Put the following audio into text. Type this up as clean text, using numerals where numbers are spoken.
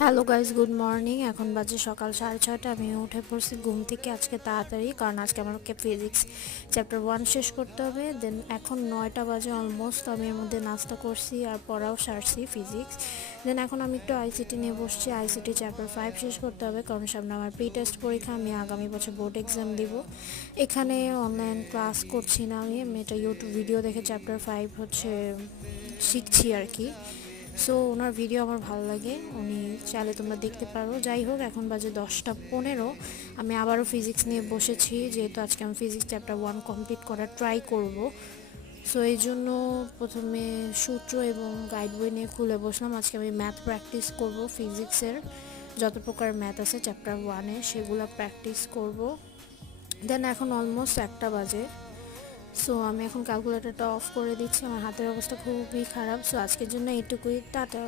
Hello guys, good morning. এখন বাজে সকাল 6:30। আমি উঠে পড়ছি ঘুম থেকে আজকে তাড়াতাড়ি, কারণ আজকে আমাকে ফিজিক্স চ্যাপ্টার 1 শেষ করতে হবে। দেন এখন 9টা বাজে অলমোস্ট। আমি এর মধ্যে নাস্তা করছি আর পড়াও সারছি ফিজিক্স। দেন এখন আমি একটু আইসিটি নিয়ে বসছি। আইসিটি চ্যাপ্টার 5 শেষ করতে হবে, কারণ সামনে আমার প্রি টেস্ট পরীক্ষা। আমি আগামী বছর বোর্ড এক্সাম দিব। এখানে অনলাইন ক্লাস করছি না, আমি এটা ইউটিউব ভিডিও দেখে চ্যাপ্টার 5 হচ্ছে শিখছি আর কি। সো ওনার ভিডিও আমার ভালো লাগে, উনি চাইলে তোমরা দেখতে পারো। যাই হোক, এখন বাজে 10টা 15। আমি আবারও ফিজিক্স নিয়ে বসেছি, যেহেতু আজকে আমি ফিজিক্স চ্যাপ্টার 1 কমপ্লিট করার ট্রাই করব। সো এই জন্য প্রথমে সূত্র এবং গাইড বই নিয়ে খুলে বসলাম। আজকে আমি ম্যাথ প্র্যাকটিস করব, ফিজিক্সের যত প্রকার ম্যাথ আছে চ্যাপ্টার 1-এ সেগুলো প্র্যাকটিস করব। দেন এখন অলমোস্ট 1টা বাজে। সো আমি এখন ক্যালকুলেটরটা অফ করে দিচ্ছি, আমার হাতের অবস্থা খুবই খারাপ। সো আজকের জন্য এইটুকুই, টাটা।